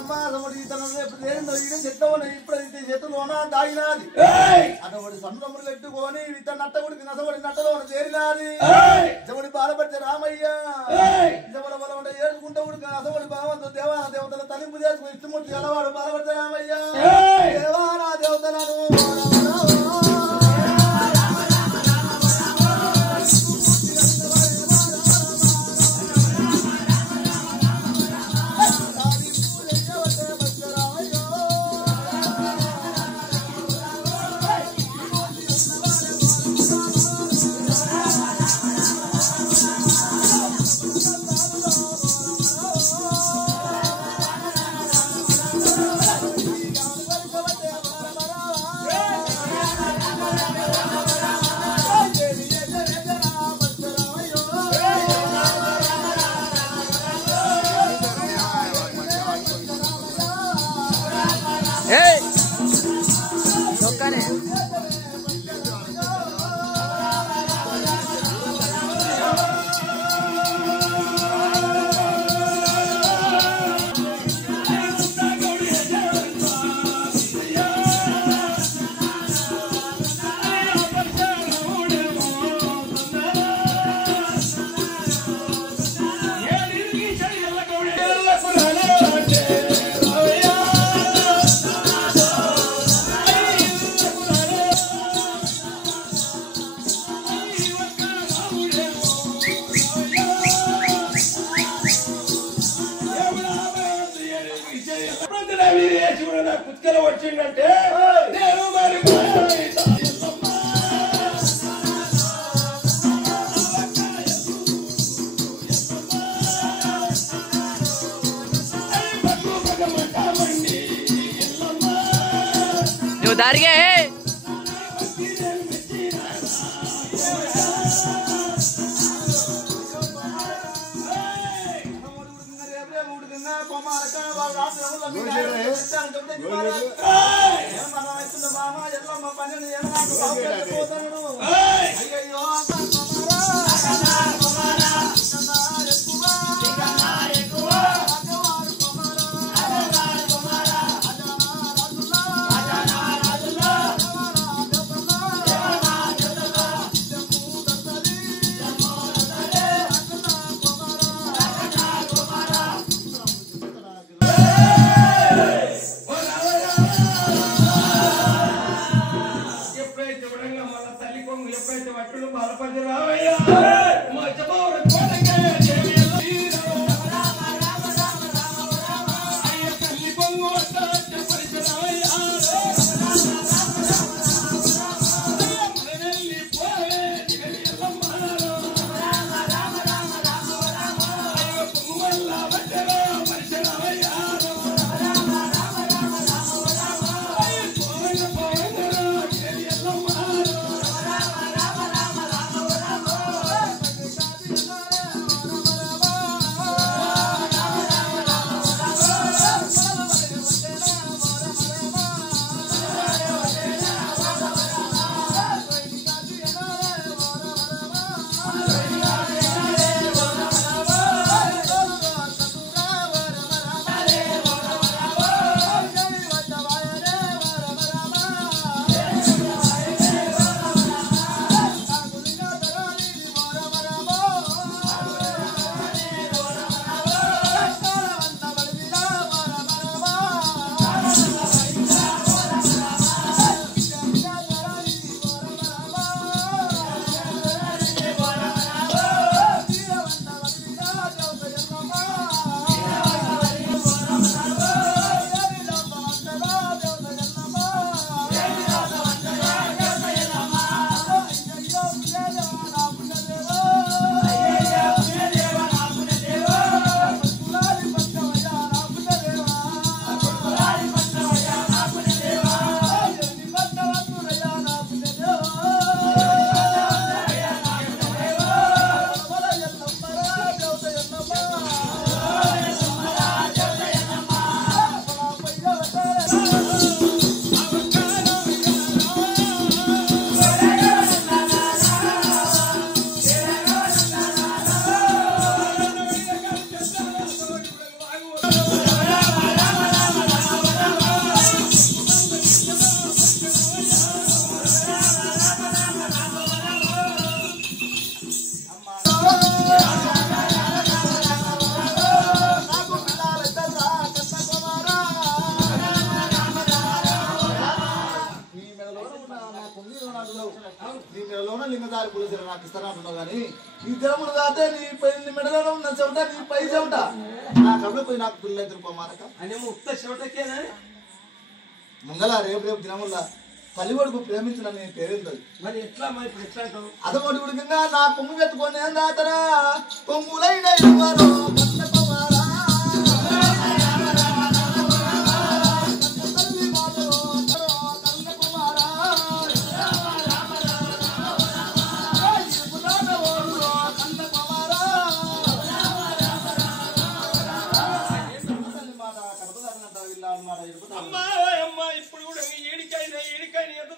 అమ్మ అటువంటి చెత్తవని ఇప్పుడైతే చేతుల్లోన దాగినాది అటువంటి సంద్రములు పెట్టుకొని ఇతను నట్టగుడికి నసబడి నట్టలో చేరినాది జముడి బాధపడితే రామయ్య జముల బలమంట ఏడుకుంటూ ఉడికి నసబడి భావంతో దేవాన దేవతల తలింపు చేసుకుని ఇష్టమూర్తి ఎలవాడు బాధపడితే రామయ్య దేవాన దేవతలను వచ్చిందంటే నేను మరి నువ్వు దారిగే ఎప్పుడైతే వడ్డులు బాధపడి లింగదారి పులిసిన నాకు ఇస్తానంటున్నావు కానీ ఈ దినములు కాదే నీ మెడలో ఉన్న చెవిట నీ పై చెవిట నాకు అప్పుడు పోయి నాకు పిల్లలు ఎదురుకో మారక అని ఉత్త చెవిటకేనా ముందల రేపు దినముల్లా పల్లి కొడుకు ప్రేమించిన నేను పేరుంటది మరి ఎట్లా మరి ఇప్పుడు ఎట్లా అంటావు అదొకటి ఉడికంగా నా కొమ్ము పెట్టుకొని నాతరా కొమ్ములైన అమ్మా ఇప్పుడు కూడా నీ ఏడికైనా ఎంత